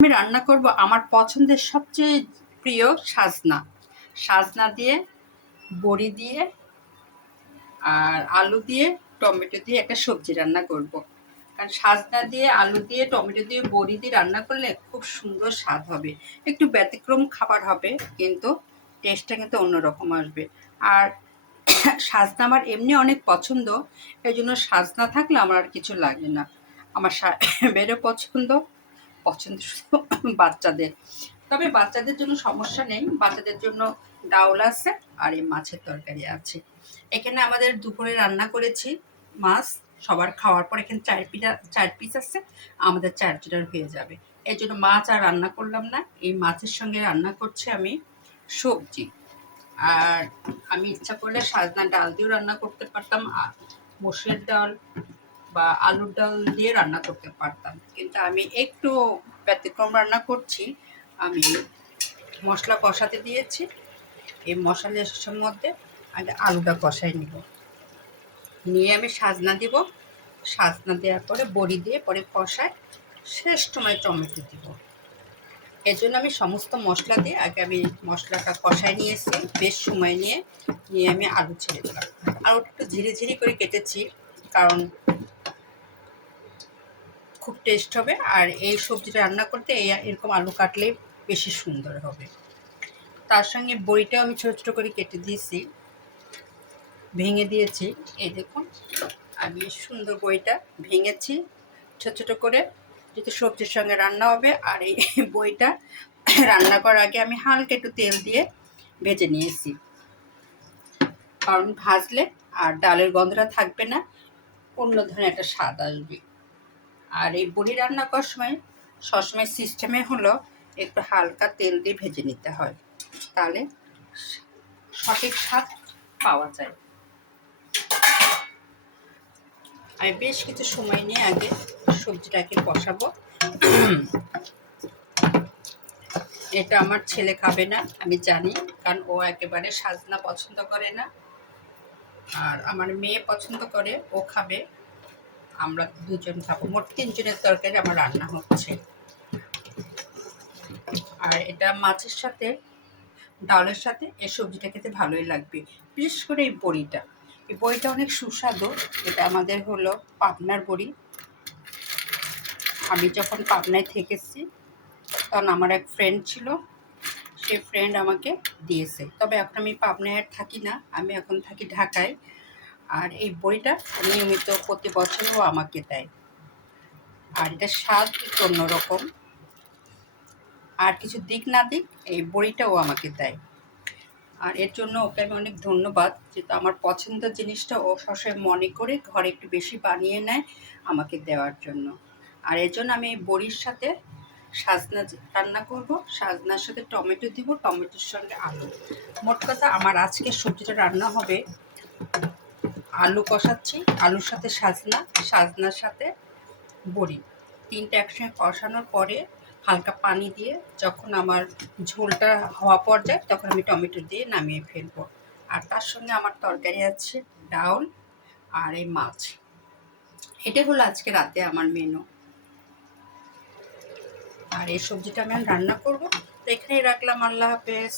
আমি রান্না করব আমার পছন্দের সবচেয়ে প্রিয় সাজনা। সাজনা দিয়ে, বড়ি দিয়ে আর আলু দিয়ে, টমেটো দিয়ে একটা সবজি রান্না করব। কারণ সাজনা দিয়ে, আলু দিয়ে, টমেটো দিয়ে, বড়ি দিয়ে রান্না করলে খুব সুন্দর স্বাদ হবে। একটু ব্যতিক্রম খাবার হবে, কিন্তু টেস্টটা কিন্তু অন্যরকম আসবে। আর সাজনা আমার এমনি অনেক পছন্দ, এই জন্য সাজনা থাকলে আমার আর কিছু লাগে না। আমার বেরো পছন্দ, পছন্দ শুধু বাচ্চাদের। তবে বাচ্চাদের জন্য সমস্যা নেই, বাচ্চাদের জন্য ডাউল আছে আর এই মাছের তরকারি আছে। এখানে আমাদের দুপুরে রান্না করেছি মাছ, সবার খাওয়ার পর এখানে 4 পিস আছে, আমাদের 4 জনের হয়ে যাবে। এই জন্য মাছ আর রান্না করলাম না, এই মাছের সঙ্গে রান্না করছি আমি সবজি। আর আমি ইচ্ছা করলে সাজনা ডাল দিয়েও রান্না করতে পারতাম, আর মসুরের ডাল বা আলুর ডাল দিয়ে রান্না করতে পারতাম, কিন্তু আমি একটু ব্যতিক্রম রান্না করছি। আমি মশলা কষাতে দিয়েছি, এই মশলার মধ্যে আগে আলুটা কষাই নিব, নিয়ে আমি সাজনা দিব, সাজনা দেওয়ার পরে বড়ি দিয়ে পরে কষায়, শেষ সময় টমেটো দিব। এর জন্য আমি সমস্ত মশলা দিয়ে আগে আমি মশলাটা কষায় নিয়েছি, বেশ সময় নিয়ে আমি আলু ছেড়ে দিলাম। আলুটা একটু ঝিরি ঝিরি করে কেটেছি, কারণ খুব টেস্ট হবে। আর এই সবজিটা রান্না করতে এরকম আলু কাটলে বেশি সুন্দর হবে। তার সঙ্গে বড়িটাও আমি ছোটো ছোটো করে কেটে দিয়েছি, ভেঙে দিয়েছি। এই দেখুন, আমি সুন্দর বড়িটা ভেঙেছি ছোটো ছোটো করে, যেহেতু সবজির সঙ্গে রান্না হবে। আর এই বড়িটা রান্না করার আগে আমি হালকা একটু তেল দিয়ে ভেজে নিয়েছি, কারণ ভাজলে আর ডালের গন্ধটা থাকবে না, অন্য ধরনের একটা স্বাদ আসবে। আর এই বড়ি রান্না করার সময় সবসময় সিস্টেমে হলো একটু হালকা তেল দিয়ে ভেজে নিতে হয়, তাহলে সঠিক স্বাদ পাওয়া যায়। আমি বেশ কিছু সময় নিয়ে আগে সবজিটাকে কষাবো। এটা আমার ছেলে খাবে না, আমি জানি, কারণ ও একেবারে সাজনা পছন্দ করে না। আর আমার মেয়ে পছন্দ করে, ও খাবে। আমরা দুজন খাবো, মোট 3 জনের তরকারি আমার রান্না হচ্ছে। আর এটা মাছের সাথে, ডালের সাথে এই সবজিটা খেতে ভালোই লাগবে, বিশেষ করে এই বড়িটা। এই বড়িটা অনেক সুস্বাদু। এটা আমাদের হলো পাবনার বড়ি। আমি যখন পাবনায় থেকেছি তখন আমার এক ফ্রেন্ড ছিল, সে ফ্রেন্ড আমাকে দিয়েছে। তবে এখন আমি পাবনায় আর থাকি না, আমি এখন থাকি ঢাকায়। আর এই বড়িটা নিয়মিত প্রতি বছরও আমাকে দেয়। আর এটা স্বাদ একটু অন্যরকম, আর কিছু দিক না দিক এই বড়িটাও আমাকে দেয়। আর এর জন্য ওকে আমি অনেক ধন্যবাদ, যেহেতু আমার পছন্দের জিনিসটা ও সবসময় মনে করে ঘরে একটু বেশি বানিয়ে নেয় আমাকে দেওয়ার জন্য। আর এর জন্য আমি এই বড়ির সাথে সাজনা রান্না করব, সাজনার সাথে টমেটো দিব, টমেটোর সঙ্গে আলু। মোট কথা আমার আজকে সবজিটা রান্না হবে, আলু কষাচ্ছি, আলুর সাথে সাজনা, সাজনার সাথে বড়ি, তিনটা একসঙ্গে কষানোর পরে হালকা পানি দিয়ে যখন আমার ঝোলটা হওয়া পর্যায়ে তখন আমি টমেটো দিয়ে নামিয়ে ফেলবো। আর তার সঙ্গে আমার তরকারি আছে ডাউল আর এই মাছ। এটা হলো আজকে রাতে আমার মেনু। আর এই সবজিটা আমি রান্না করবো। তো এখানেই রাখলাম, আল্লাহ হাফেজ।